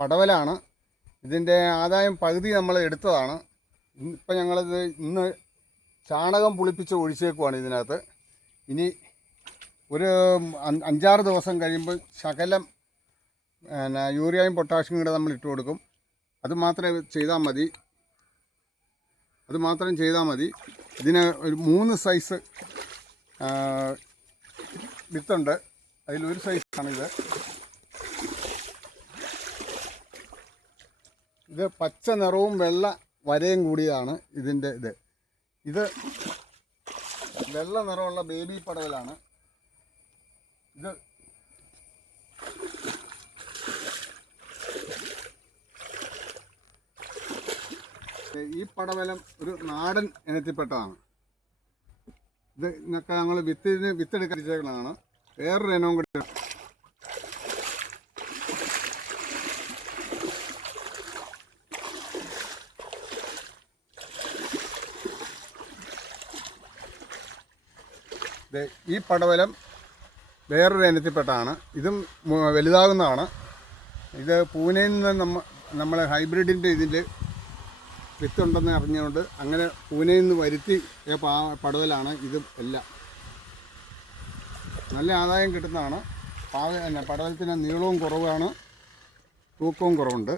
പടവലാണ്. ഇതിൻ്റെ ആദായം പകുതി നമ്മൾ എടുത്തതാണ്. ഇപ്പം ഞങ്ങളിത് ഇന്ന് ചാണകം പുളിപ്പിച്ച് ഒഴിച്ചേക്കുവാണ് ഇതിനകത്ത്. ഇനി ഒരു 5-6 ദിവസം കഴിയുമ്പോൾ ശകലം യൂറിയയും പൊട്ടാഷ്യം കൂടെ നമ്മൾ ഇട്ട് കൊടുക്കും. അത് മാത്രം ചെയ്താൽ മതി. ഇതിന് ഒരു 3 സൈസ് വിത്തുണ്ട്. അതിലൊരു സൈസാണിത്. ഇത് പച്ച നിറവും വെള്ള വരയും കൂടിയതാണ് ഇതിൻ്റെ ഇത് വെള്ള നിറമുള്ള ബേബി പടവലാണ്. ഇത് ഈ പടവലം ഒരു നാടൻ ഇനത്തിൽപ്പെട്ടതാണ്. ഇത് ഇന്നൊക്കെ ഞങ്ങൾ വിത്തെടുക്കുന്നതാണ്. വേറൊരു ഇനവും കൂടി ഈ പടവലം വേറൊരു ഇനത്തിൽപ്പെട്ടാണ്. ഇതും വലുതാകുന്നതാണ്. ഇത് പൂനെയിൽ നിന്ന് നമ്മൾ ഹൈബ്രിഡിൻ്റെ ഇതിൽ വിത്തുണ്ടെന്ന് അറിഞ്ഞുകൊണ്ട് അങ്ങനെ പൂനെയിൽ നിന്ന് വരുത്തി പടവലാണ്. ഇതും എല്ലാം നല്ല ആദായം കിട്ടുന്നതാണ്. പടവലത്തിന് നീളവും കുറവാണ്, തൂക്കവും കുറവുണ്ട്.